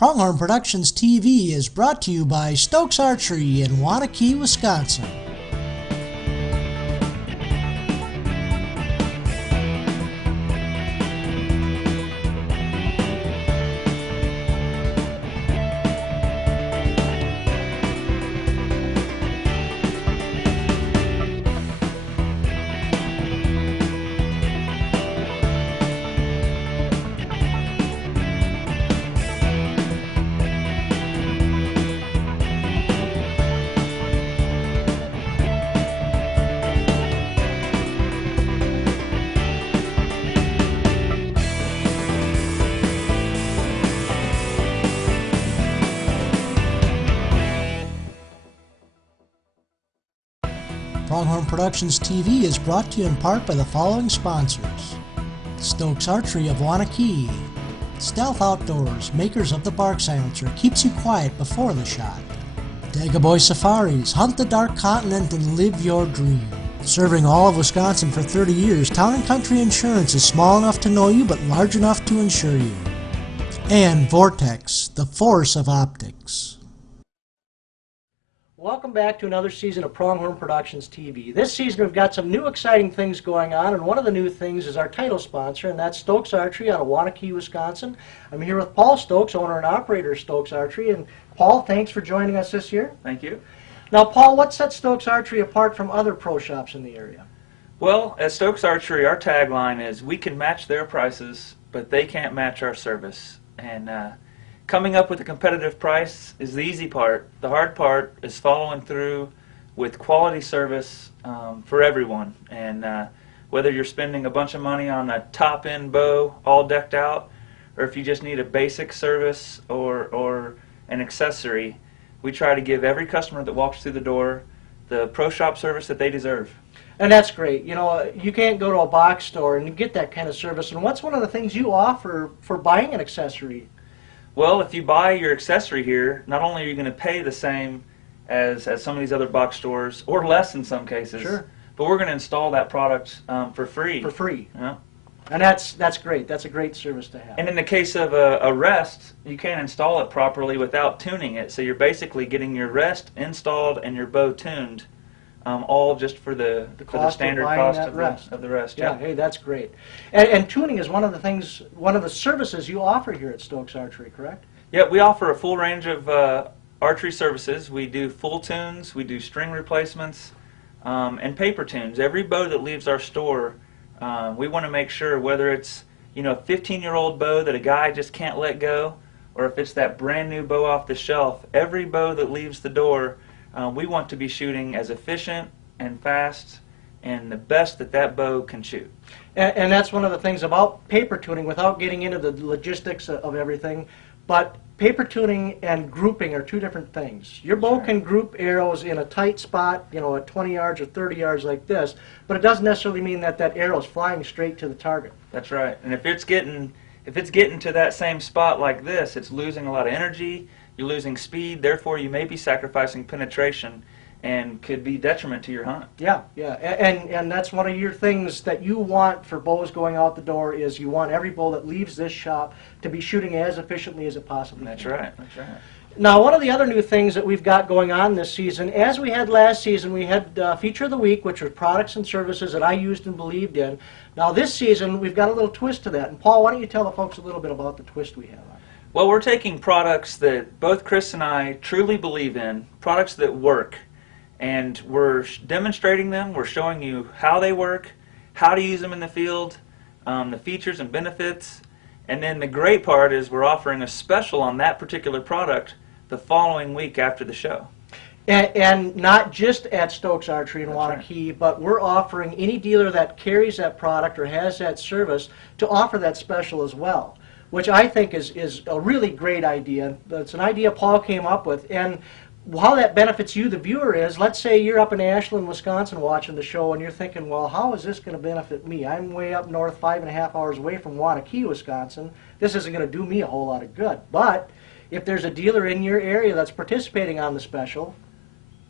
Pronghorn Productions TV is brought to you by Stokes Archery in Waunakee, Wisconsin. Pronghorn Productions TV is brought to you in part by the following sponsors: Stokes Archery of Waunakee, Stealth Outdoors, makers of the bark silencer, keeps you quiet before the shot, Dagaboy Safaris, hunt the dark continent and live your dream. Serving all of Wisconsin for 30 years, Town & Country Insurance is small enough to know you but large enough to insure you. And Vortex, the force of optics. Welcome back to another season of Pronghorn Productions TV. This season we've got some new exciting things going on, and one of the new things is our title sponsor, and that's Stokes Archery out of Waunakee, Wisconsin. I'm here with Paul Stokes, owner and operator of Stokes Archery. And Paul, thanks for joining us this year. Thank you. Now, Paul, what sets Stokes Archery apart from other pro shops in the area? Well, at Stokes Archery, our tagline is, we can match their prices, but they can't match our service. And coming up with a competitive price is the easy part. The hard part is following through with quality service for everyone. And whether you're spending a bunch of money on a top-end bow all decked out, or if you just need a basic service or an accessory, we try to give every customer that walks through the door the pro shop service that they deserve. And that's great. You know, you can't go to a box store and get that kind of service. And what's one of the things you offer for buying an accessory? Well, if you buy your accessory here, not only are you going to pay the same as some of these other box stores, or less in some cases, sure, but we're going to install that product for free. For free. Yeah. And that's great. That's a great service to have. And in the case of a rest, you can't install it properly without tuning it. So you're basically getting your rest installed and your bow tuned, all just for the standard cost of the rest. Yeah, hey, that's great. And tuning is one of the things, one of the services you offer here at Stokes Archery, correct? Yeah, we offer a full range of archery services. We do full tunes, we do string replacements, and paper tunes. Every bow that leaves our store, we want to make sure, whether it's a 15-year-old bow that a guy just can't let go, or if it's that brand new bow off the shelf, every bow that leaves the door, we want to be shooting as efficient and fast and the best that bow can shoot. And that's one of the things about paper tuning, without getting into the logistics of everything, but paper tuning and grouping are two different things. Your bow can group arrows in a tight spot, at 20 yards or 30 yards like this, but it doesn't necessarily mean that arrow is flying straight to the target. That's right. And if it's getting to that same spot like this, it's losing a lot of energy, you're losing speed, therefore you may be sacrificing penetration and could be detriment to your hunt. Yeah, yeah. And that's one of your things that you want for bows going out the door, is you want every bow that leaves this shop to be shooting as efficiently as it possibly can. That's right. That's right. Now, one of the other new things that we've got going on this season, as we had last season, we had Feature of the Week, which was products and services that I used and believed in. Now, this season, we've got a little twist to that. And Paul, why don't you tell the folks a little bit about the twist we have on it? Well, we're taking products that both Chris and I truly believe in, products that work, and we're demonstrating them. We're showing you how they work, how to use them in the field, the features and benefits, and then the great part is we're offering a special on that particular product the following week after the show. And not just at Stokes Archery in Waunakee, right, but we're offering any dealer that carries that product or has that service to offer that special as well, which I think is a really great idea. It's an idea Paul came up with. And how that benefits you, the viewer, is, let's say you're up in Ashland, Wisconsin watching the show, and you're thinking, well, how is this going to benefit me? I'm way up north, 5.5 hours away from Waunakee, Wisconsin. This isn't going to do me a whole lot of good. But if there's a dealer in your area that's participating on the special,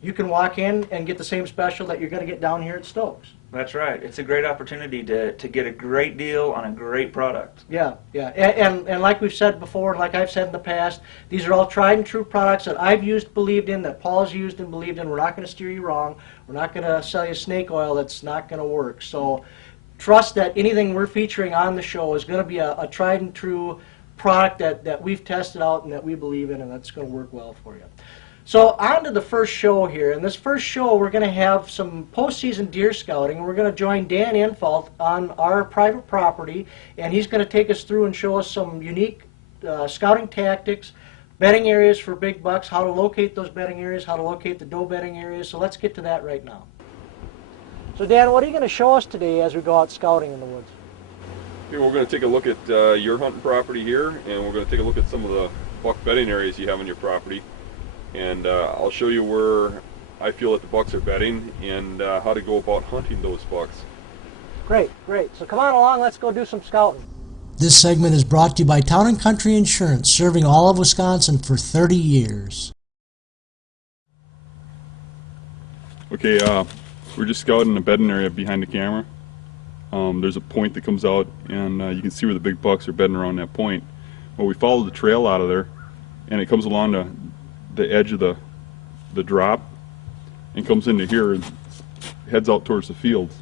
you can walk in and get the same special that you're going to get down here at Stokes. That's right. It's a great opportunity to get a great deal on a great product. Yeah, yeah, and like we've said before, and like I've said in the past, these are all tried and true products that I've used, believed in, that Paul's used and believed in. We're not going to steer you wrong. We're not going to sell you snake oil that's not going to work. So trust that anything we're featuring on the show is going to be a tried and true product that we've tested out and that we believe in, and that's going to work well for you. So on to the first show here. In this first show, we're going to have some postseason deer scouting. We're going to join Dan Infalt on our private property, and he's going to take us through and show us some unique scouting tactics, bedding areas for big bucks, how to locate those bedding areas, how to locate the doe bedding areas. So let's get to that right now. So Dan, what are you going to show us today as we go out scouting in the woods? Here we're going to take a look at your hunting property here, and we're going to take a look at some of the buck bedding areas you have on your property. And I'll show you where I feel that the bucks are bedding and how to go about hunting those bucks. Great, great. So come on along, let's go do some scouting. This segment is brought to you by Town & Country Insurance, serving all of Wisconsin for 30 years. Okay, we're just scouting the bedding area behind the camera. There's a point that comes out, and you can see where the big bucks are bedding around that point. Well, we follow the trail out of there, and it comes along the edge of the drop and comes into here and heads out towards the fields.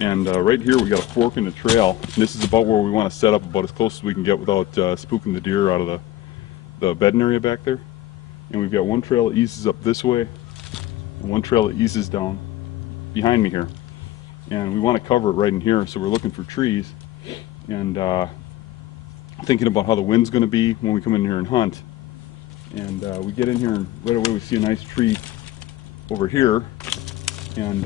And right here we got a fork in the trail. And this is about where we want to set up about as close as we can get without spooking the deer out of the bedding area back there. And we've got one trail that eases up this way and one trail that eases down behind me here. And we want to cover it right in here, so we're looking for trees and thinking about how the wind's going to be when we come in here and hunt. And we get in here and right away we see a nice tree over here, and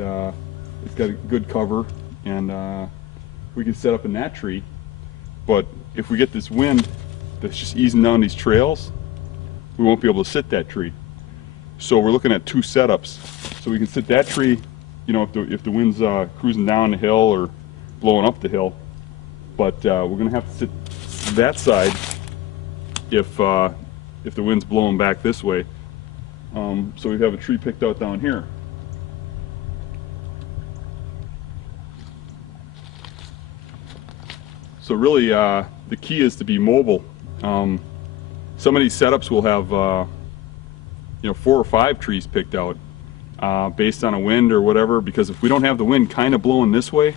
it's got a good cover, and we can set up in that tree. But if we get this wind that's just easing down these trails, we won't be able to sit that tree. So we're looking at two setups. So we can sit that tree, you know, if the wind's cruising down the hill or blowing up the hill. But we're going to have to sit that side if the wind's blowing back this way. So we have a tree picked out down here. So really the key is to be mobile. Some of these setups will have 4 or 5 trees picked out based on a wind or whatever, because if we don't have the wind kind of blowing this way,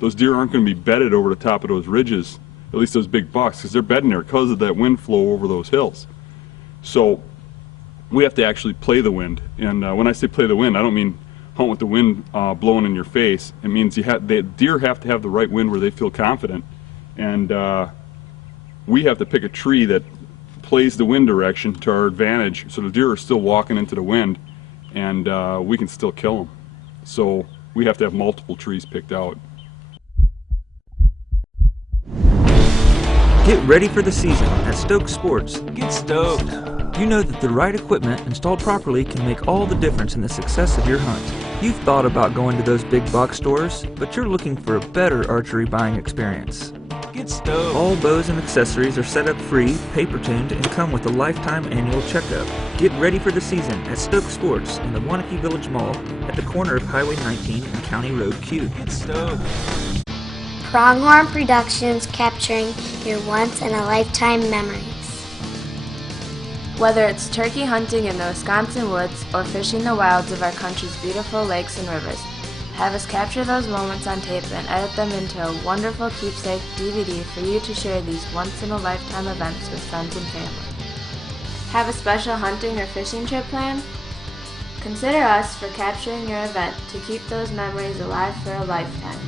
those deer aren't going to be bedded over the top of those ridges, at least those big bucks, because they're bedding there because of that wind flow over those hills. So we have to actually play the wind. And when I say play the wind, I don't mean hunt with the wind blowing in your face. It means the deer have to have the right wind where they feel confident. And we have to pick a tree that plays the wind direction to our advantage, so the deer are still walking into the wind, and we can still kill them. So we have to have multiple trees picked out. Get ready for the season at Stokes Sports. Get stoked. You know that the right equipment installed properly can make all the difference in the success of your hunt. You've thought about going to those big box stores, but you're looking for a better archery buying experience. Get stoked. All bows and accessories are set up free, paper-tuned, and come with a lifetime annual checkup. Get ready for the season at Stokes Sports in the Waunakee Village Mall at the corner of Highway 19 and County Road Q. Get stoked. Pronghorn Productions, capturing your once-in-a-lifetime memories. Whether it's turkey hunting in the Wisconsin woods or fishing the wilds of our country's beautiful lakes and rivers, have us capture those moments on tape and edit them into a wonderful keepsake DVD for you to share these once-in-a-lifetime events with friends and family. Have a special hunting or fishing trip planned? Consider us for capturing your event to keep those memories alive for a lifetime.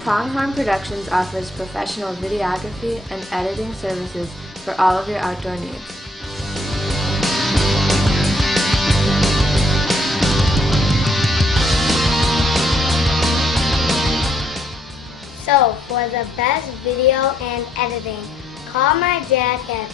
Pronghorn Productions offers professional videography and editing services for all of your outdoor needs. So, for the best video and editing, call my dad at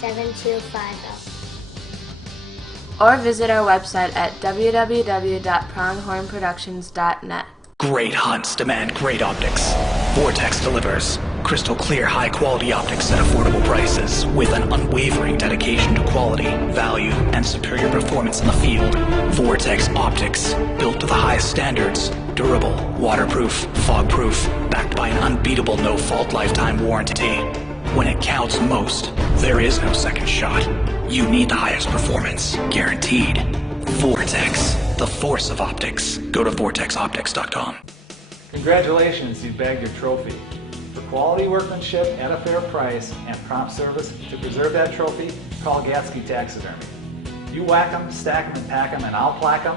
438-7250. Or visit our website at www.pronghornproductions.net. Great hunts demand great optics. Vortex delivers. Crystal clear, high-quality optics at affordable prices with an unwavering dedication to quality, value, and superior performance in the field. Vortex Optics, built to the highest standards. Durable, waterproof, fog-proof, backed by an unbeatable no-fault lifetime warranty. When it counts most, there is no second shot. You need the highest performance, guaranteed. Vortex, the force of optics. Go to vortexoptics.com. Congratulations, you bagged your trophy. For quality workmanship at a fair price and prompt service to preserve that trophy, call Gatsky Taxidermy. You whack 'em, stack 'em, and pack 'em, and I'll plaque 'em.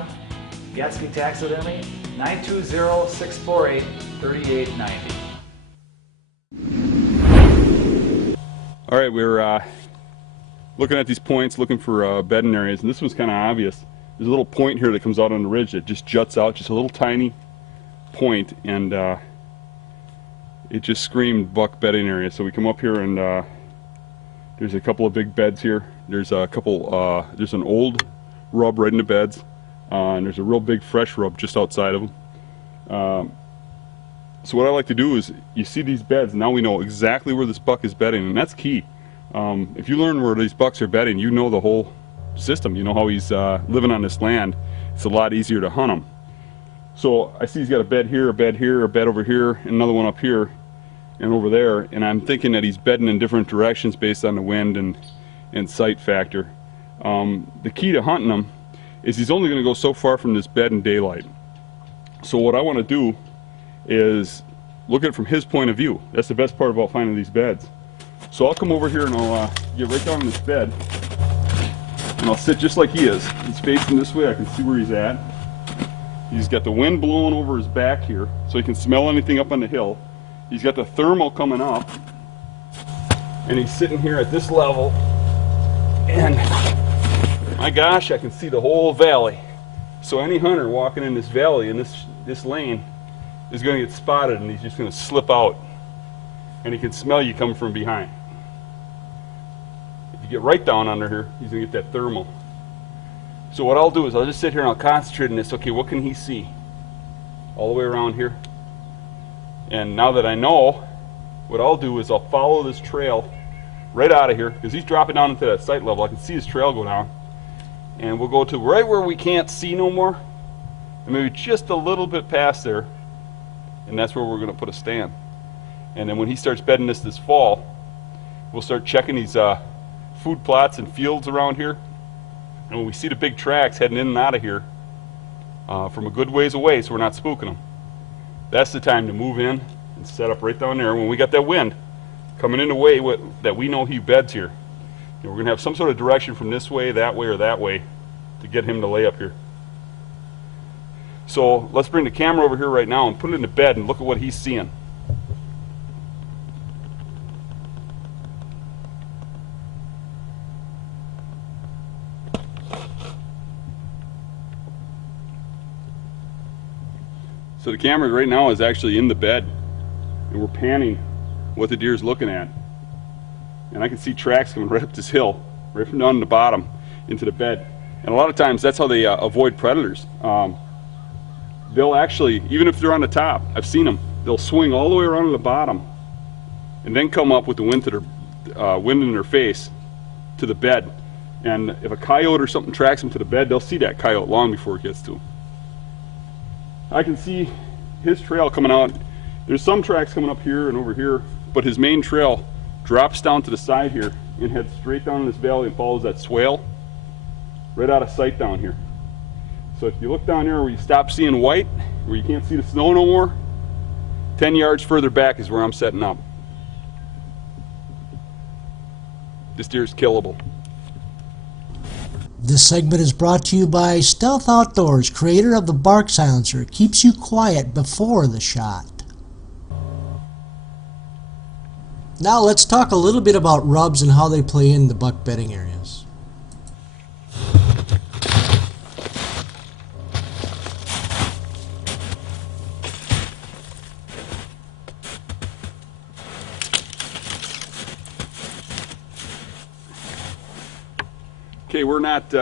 Gatsky Taxidermy, 920-648-3890. All right, we're looking at these points, looking for bedding areas, and this one's kind of obvious. There's a little point here that comes out on the ridge that just juts out, just a little tiny point, and it just screamed buck bedding area. So we come up here, and there's a couple of big beds here. There's a couple, there's an old rub right in the beds, and there's a real big fresh rub just outside of them. So what I like to do is, you see these beds, now we know exactly where this buck is bedding, and that's key. If you learn where these bucks are bedding, you know the whole system. You know how he's living on this land. It's a lot easier to hunt him. So I see he's got a bed here, a bed here, a bed over here, and another one up here and over there, and I'm thinking that he's bedding in different directions based on the wind and sight factor. The key to hunting him is he's only going to go so far from this bed in daylight. So what I want to do is look at it from his point of view. That's the best part about finding these beds. So I'll come over here and I'll get right down on this bed, and I'll sit just like he is. He's facing this way, I can see where he's at. He's got the wind blowing over his back here, so he can smell anything up on the hill. He's got the thermal coming up, and he's sitting here at this level, and my gosh, I can see the whole valley. So any hunter walking in this valley, in this lane, is going to get spotted, and he's just going to slip out, and he can smell you coming from behind. If you get right down under here, he's going to get that thermal. So what I'll do is I'll just sit here and I'll concentrate on this. Okay, what can he see? All the way around here. And now that I know, what I'll do is I'll follow this trail right out of here, because he's dropping down into that sight level. I can see his trail go down. And we'll go to right where we can't see no more, and maybe just a little bit past there, and that's where we're going to put a stand. And then when he starts bedding this fall, we'll start checking these food plots and fields around here. And when we see the big tracks heading in and out of here from a good ways away, so we're not spooking them, that's the time to move in and set up right down there. When we got that wind coming in the way that we know he beds here, we're going to have some sort of direction from this way, or that way to get him to lay up here. So let's bring the camera over here right now and put it in the bed and look at what he's seeing. So the camera right now is actually in the bed, and we're panning what the deer's looking at. And I can see tracks coming right up this hill, right from down to the bottom into the bed. And a lot of times that's how they avoid predators. They'll actually, even if they're on the top, I've seen them, they'll swing all the way around to the bottom and then come up with the wind in their face to the bed. And if a coyote or something tracks them to the bed, they'll see that coyote long before it gets to them. I can see his trail coming out. There's some tracks coming up here and over here, but his main trail drops down to the side here and heads straight down in this valley and follows that swale right out of sight down here. So if you look down here where you stop seeing white, where you can't see the snow no more, 10 yards further back is where I'm setting up. This deer is killable. This segment is brought to you by Stealth Outdoors, creator of the Bark Silencer. It keeps you quiet before the shot. Now let's talk a little bit about rubs and how they play in the buck bedding areas. Okay, we're not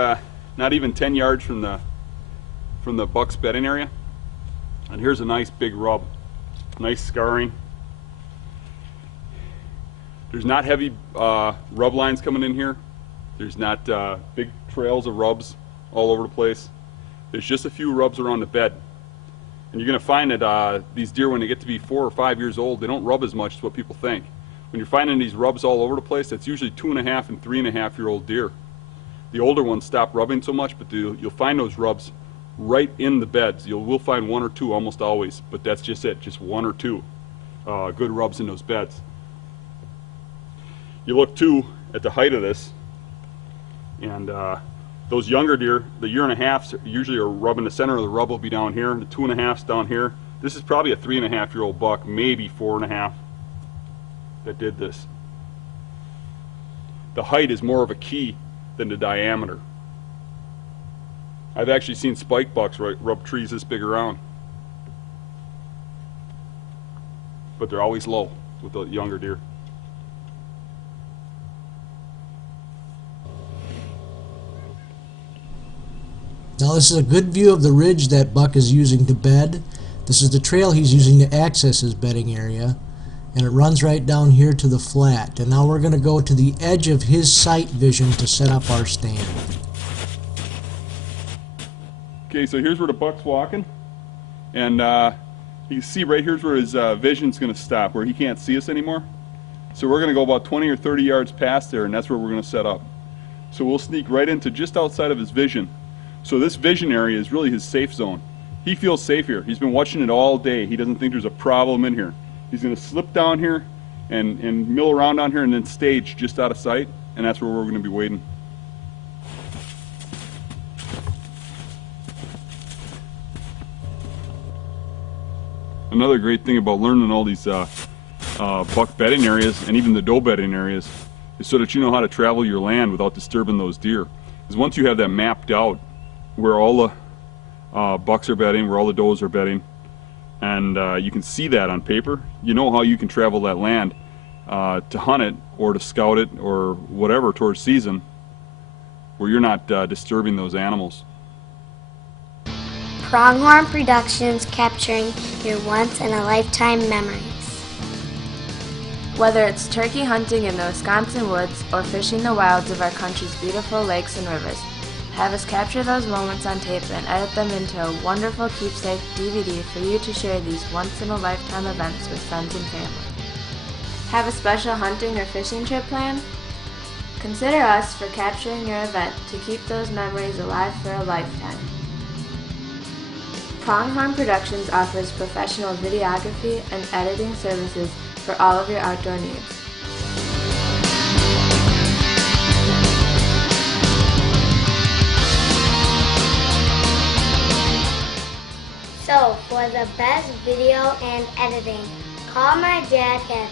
even 10 yards from the buck's bedding area, and here's a nice big rub, nice scarring. There's not heavy rub lines coming in here. There's not big trails of rubs all over the place. There's just a few rubs around the bed. And you're going to find that these deer, when they get to be 4 or 5 years old, they don't rub as much as what people think. When you're finding these rubs all over the place, that's usually 2.5 and 3.5 year old deer. The older ones stop rubbing so much, but you'll find those rubs right in the beds. You will find 1 or 2 almost always, but that's just it, just 1 or 2 good rubs in those beds. You look too at the height of this, and those younger deer, the 1.5 usually are rubbing the center of the rub will be down here, the 2.5's down here. This is probably a 3.5 year old buck, maybe 4.5 that did this. The height is more of a key than the diameter. I've actually seen spike bucks rub trees this big around, but they're always low with the younger deer. Now this is a good view of the ridge that buck is using to bed. This is the trail he's using to access his bedding area, and it runs right down here to the flat. And now we're going to go to the edge of his sight vision to set up our stand. Okay, so here's where the buck's walking, and you can see right here's where his vision's going to stop, where he can't see us anymore. So we're going to go about 20 or 30 yards past there, and that's where we're going to set up. So we'll sneak right into just outside of his vision. So this vision area is really his safe zone. He feels safe here. He's been watching it all day. He doesn't think there's a problem in here. He's going to slip down here and mill around down here and then stage just out of sight, and that's where we're going to be waiting. Another great thing about learning all these buck bedding areas and even the doe bedding areas is so that you know how to travel your land without disturbing those deer. Because once you have that mapped out, where all the bucks are bedding, where all the does are bedding, and you can see that on paper, you know how you can travel that land to hunt it or to scout it or whatever towards season, where you're not disturbing those animals. Pronghorn Productions, capturing your once-in-a-lifetime memories. Whether it's turkey hunting in the Wisconsin woods or fishing the wilds of our country's beautiful lakes and rivers, have us capture those moments on tape and edit them into a wonderful keepsake DVD for you to share these once-in-a-lifetime events with friends and family. Have a special hunting or fishing trip planned? Consider us for capturing your event to keep those memories alive for a lifetime. Pronghorn Productions offers professional videography and editing services for all of your outdoor needs. So, for the best video and editing, call my dad at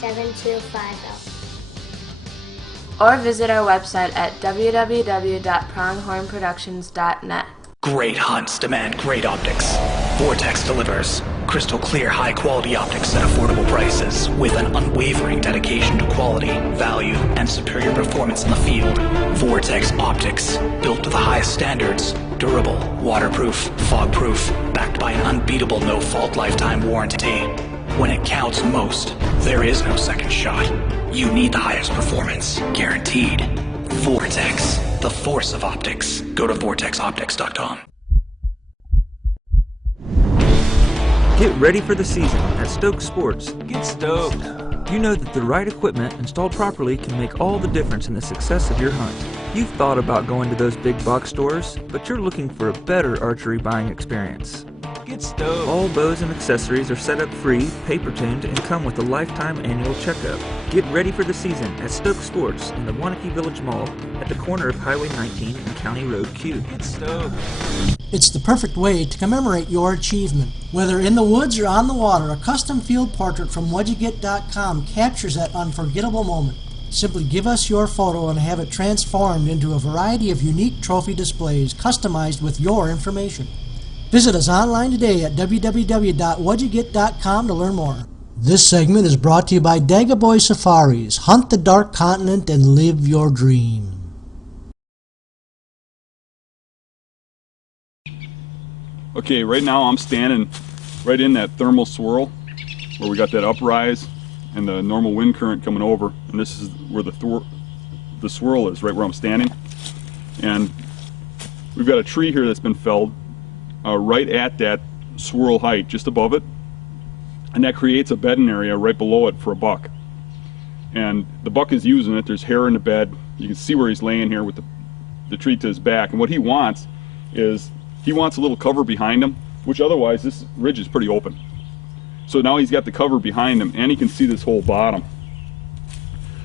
438-7250. Or visit our website at www.pronghornproductions.net. Great hunts demand great optics. Vortex delivers crystal clear, high quality optics at affordable prices with an unwavering dedication to quality, value, and superior performance in the field. Vortex Optics, built to the highest standards, durable, waterproof, fog-proof, backed by an unbeatable no-fault lifetime warranty. When it counts most, there is no second shot. You need the highest performance, guaranteed. Vortex, the force of optics. Go to vortexoptics.com. Get ready for the season at Stokes Sports. Get stoked. You know that the right equipment installed properly can make all the difference in the success of your hunt. You've thought about going to those big box stores, but you're looking for a better archery buying experience. Get stoked. All bows and accessories are set up free, paper-tuned, and come with a lifetime annual checkup. Get ready for the season at Stokes Sports in the Waunakee Village Mall at the corner of Highway 19 and County Road Q. Get stoked. It's the perfect way to commemorate your achievement. Whether in the woods or on the water, a custom field portrait from what'dya-get.com captures that unforgettable moment. Simply give us your photo and have it transformed into a variety of unique trophy displays customized with your information. Visit us online today at www.what'dya-get.com to learn more. This segment is brought to you by Dagaboy Safaris. Hunt the Dark Continent and live your dream. Okay, right now I'm standing right in that thermal swirl where we got that uprise and the normal wind current coming over, and this is where the swirl is, right where I'm standing. And we've got a tree here that's been felled right at that swirl height, just above it, and that creates a bedding area right below it for a buck. And the buck is using it. There's hair in the bed. You can see where he's laying here with the tree to his back. And what he wants is, he wants a little cover behind him, which otherwise this ridge is pretty open. So now he's got the cover behind him, and he can see this whole bottom.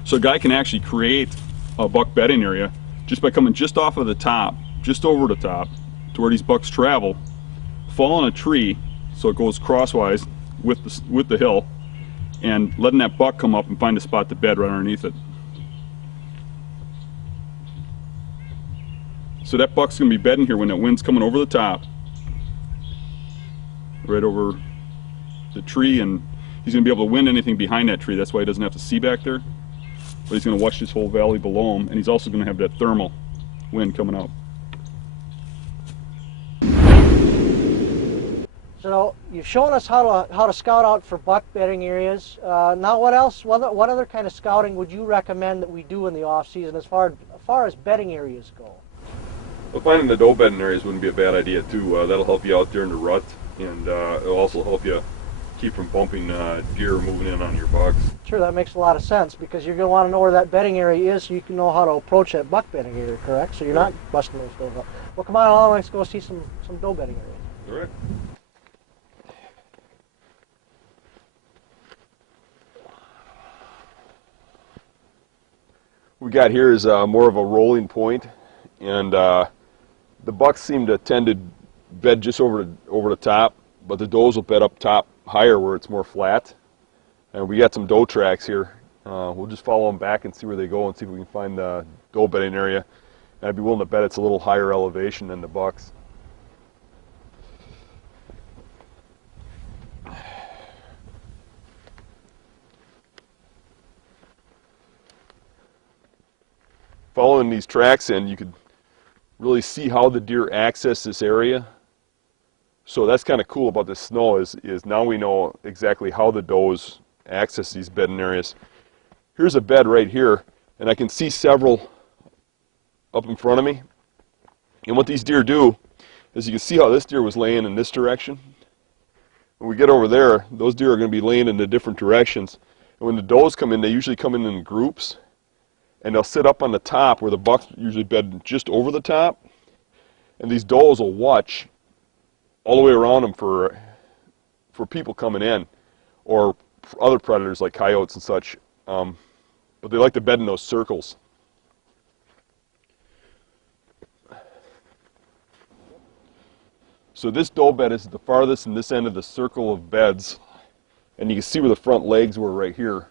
So a guy can actually create a buck bedding area just by coming just off of the top, just over the top, to where these bucks travel, fall on a tree so it goes crosswise with the hill, and letting that buck come up and find a spot to bed right underneath it. So that buck's going to be bedding here when that wind's coming over the top, right over the tree, and he's going to be able to wind anything behind that tree. That's why he doesn't have to see back there. But he's going to watch this whole valley below him, and he's also going to have that thermal wind coming out. So you've shown us how to scout out for buck bedding areas. Now what else? What other kind of scouting would you recommend that we do in the off season as far as bedding areas go? Well, finding the doe bedding areas wouldn't be a bad idea too. That'll help you out during the rut, and it'll also help you keep from bumping deer moving in on your bucks. Sure, that makes a lot of sense, because you're going to want to know where that bedding area is so you can know how to approach that buck bedding area, correct? So you're not busting those does up. Well, come on along, let's go see some doe bedding areas. All right. What we got here is more of a rolling point, and the bucks seem to tend to bed just over the top, but the does will bed up top higher where it's more flat. And we got some doe tracks here. We'll just follow them back and see where they go and see if we can find the doe bedding area. And I'd be willing to bet it's a little higher elevation than the bucks. Following these tracks in, you could really see how the deer access this area. So that's kind of cool about this snow is now we know exactly how the does access these bedding areas. Here's a bed right here, and I can see several up in front of me. And what these deer do is, you can see how this deer was laying in this direction. When we get over there, those deer are going to be laying in the different directions. And when the does come in, they usually come in groups, and they'll sit up on the top where the bucks usually bed just over the top. And these does will watch all the way around them for people coming in, or other predators like coyotes and such. But they like to bed in those circles. So this doe bed is the farthest in this end of the circle of beds, and you can see where the front legs were right here,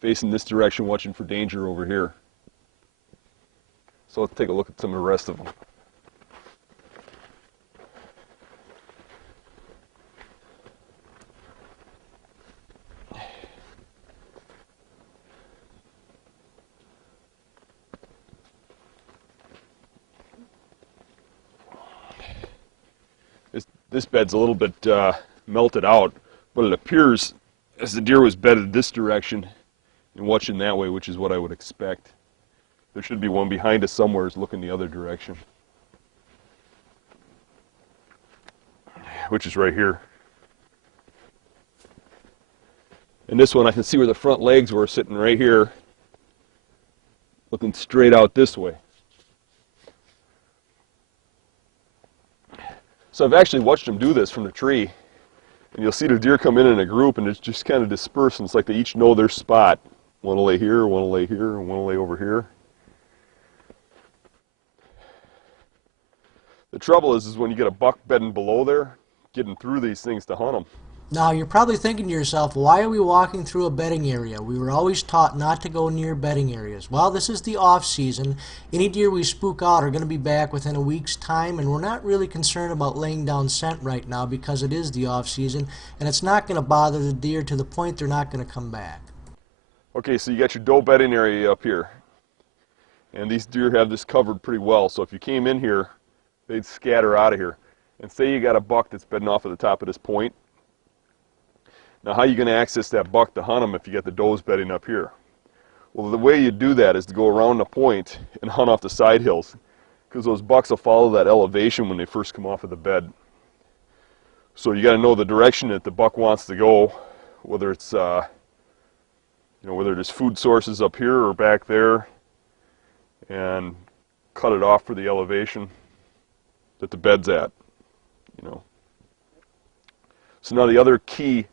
facing this direction, watching for danger over here. So let's take a look at some of the rest of them. This bed's a little bit melted out, but it appears as the deer was bedded this direction and watching that way, which is what I would expect. There should be one behind us somewhere looking the other direction, which is right here. And this one, I can see where the front legs were, sitting right here, looking straight out this way. So I've actually watched them do this from the tree, and you'll see the deer come in a group, and it's just kind of dispersed, and it's like they each know their spot. One will lay here, one will lay here, and one will lay over here. The trouble is when you get a buck bedding below there, getting through these things to hunt them. Now, you're probably thinking to yourself, why are we walking through a bedding area? We were always taught not to go near bedding areas. Well, this is the off-season. Any deer we spook out are going to be back within a week's time, and we're not really concerned about laying down scent right now because it is the off-season, and it's not going to bother the deer to the point they're not going to come back. Okay, so you got your doe bedding area up here, and these deer have this covered pretty well, so if you came in here, they'd scatter out of here. And say you got a buck that's bedding off at the top of this point. Now how are you going to access that buck to hunt him if you got the does bedding up here? Well, the way you do that is to go around the point and hunt off the side hills, because those bucks will follow that elevation when they first come off of the bed. So you got to know the direction that the buck wants to go, whether it's whether there's food sources up here or back there, and cut it off for the elevation that the bed's at. So now the other key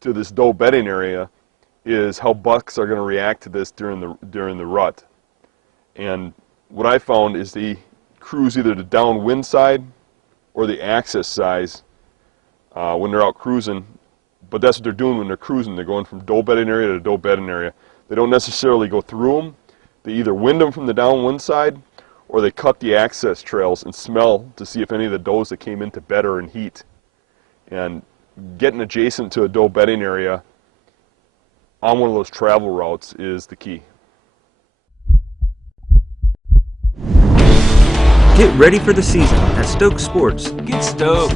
to this doe bedding area is how bucks are going to react to this during the rut. And what I found is they cruise either the downwind side or the axis size when they're out cruising. But that's what they're doing when they're cruising. They're going from doe bedding area to doe bedding area. They don't necessarily go through them. They either wind them from the downwind side, or they cut the access trails and smell to see if any of the does that came into bed are in heat. And getting adjacent to a doe bedding area on one of those travel routes is the key. Get ready for the season at Stokes Sports. Get stoked.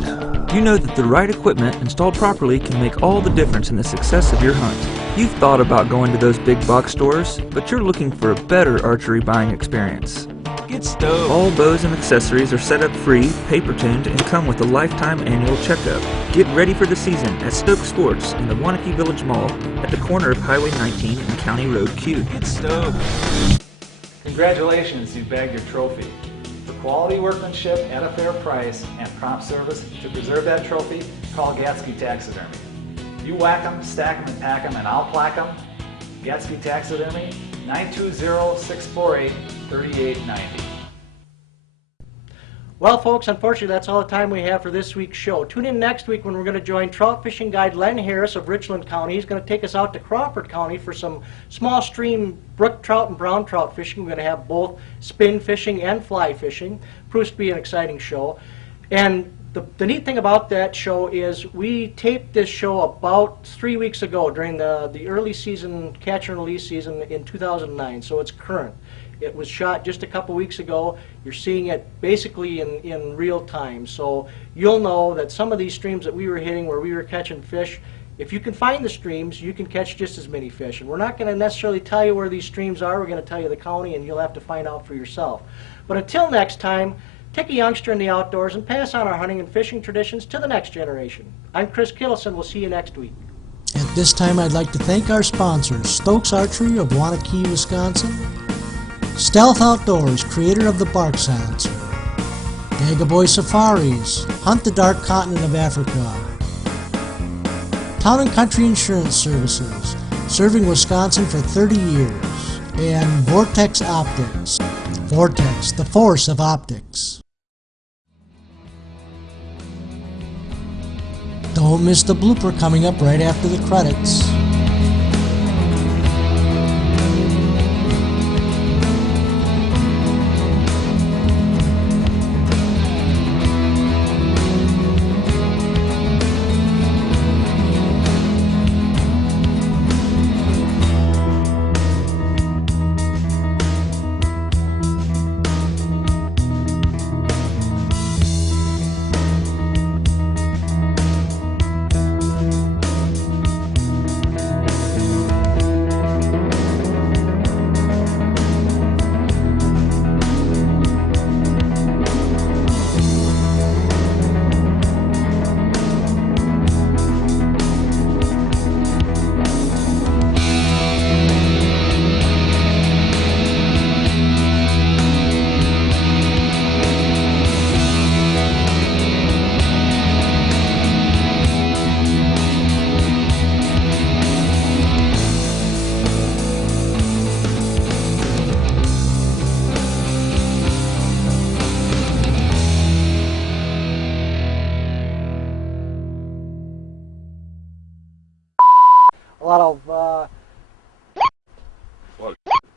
You know that the right equipment installed properly can make all the difference in the success of your hunt. You've thought about going to those big box stores, but you're looking for a better archery buying experience. Get stoked. All bows and accessories are set up free, paper-tuned, and come with a lifetime annual checkup. Get ready for the season at Stokes Sports in the Wanakee Village Mall at the corner of Highway 19 and County Road Q. Get stoked. Congratulations, you bagged your trophy. For quality workmanship at a fair price and prompt service to preserve that trophy, call Gatsky Taxidermy. You whack them, stack them, and pack them, and I'll plaque them. Gatsky Taxidermy, 920-648-3890. Well, folks, unfortunately, that's all the time we have for this week's show. Tune in next week when we're going to join trout fishing guide Len Harris of Richland County. He's going to take us out to Crawford County for some small stream brook trout and brown trout fishing. We're going to have both spin fishing and fly fishing. Proves to be an exciting show. And the neat thing about that show is we taped this show about 3 weeks ago during the early season, catch and release season in 2009, so it's current. It was shot just a couple weeks ago. You're seeing it basically in real time. So you'll know that some of these streams that we were hitting where we were catching fish, if you can find the streams, you can catch just as many fish. And we're not going to necessarily tell you where these streams are. We're going to tell you the county, and you'll have to find out for yourself. But until next time, take a youngster in the outdoors and pass on our hunting and fishing traditions to the next generation. I'm Chris Kittleson. We'll see you next week. At this time, I'd like to thank our sponsors, Stokes Archery of Wanakee, Wisconsin, Stealth Outdoors, creator of the Bark Silencer, Dagaboy Safaris, Hunt the Dark Continent of Africa, Town & Country Insurance Services, serving Wisconsin for 30 years, and Vortex Optics. Vortex, the force of optics. Don't miss the blooper coming up right after the credits.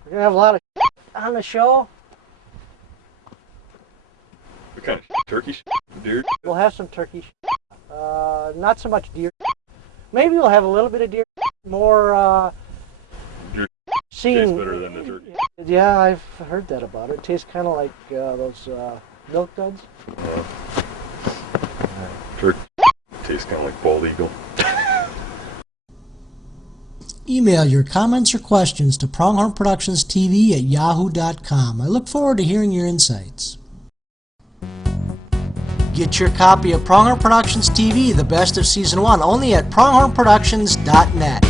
We're going to have a lot of on the show. What kind of turkey? Deer? We'll have some turkey. Not so much deer. Maybe we'll have a little bit of deer. More Deer seen. tastes better than the turkey. Yeah, I've heard that about it. It tastes kind of like those milk duds. Turkey tastes kind of like bald eagle. Email your comments or questions to pronghornproductionstv@yahoo.com. I look forward to hearing your insights. Get your copy of Pronghorn Productions TV, The Best of Season 1, only at pronghornproductions.net.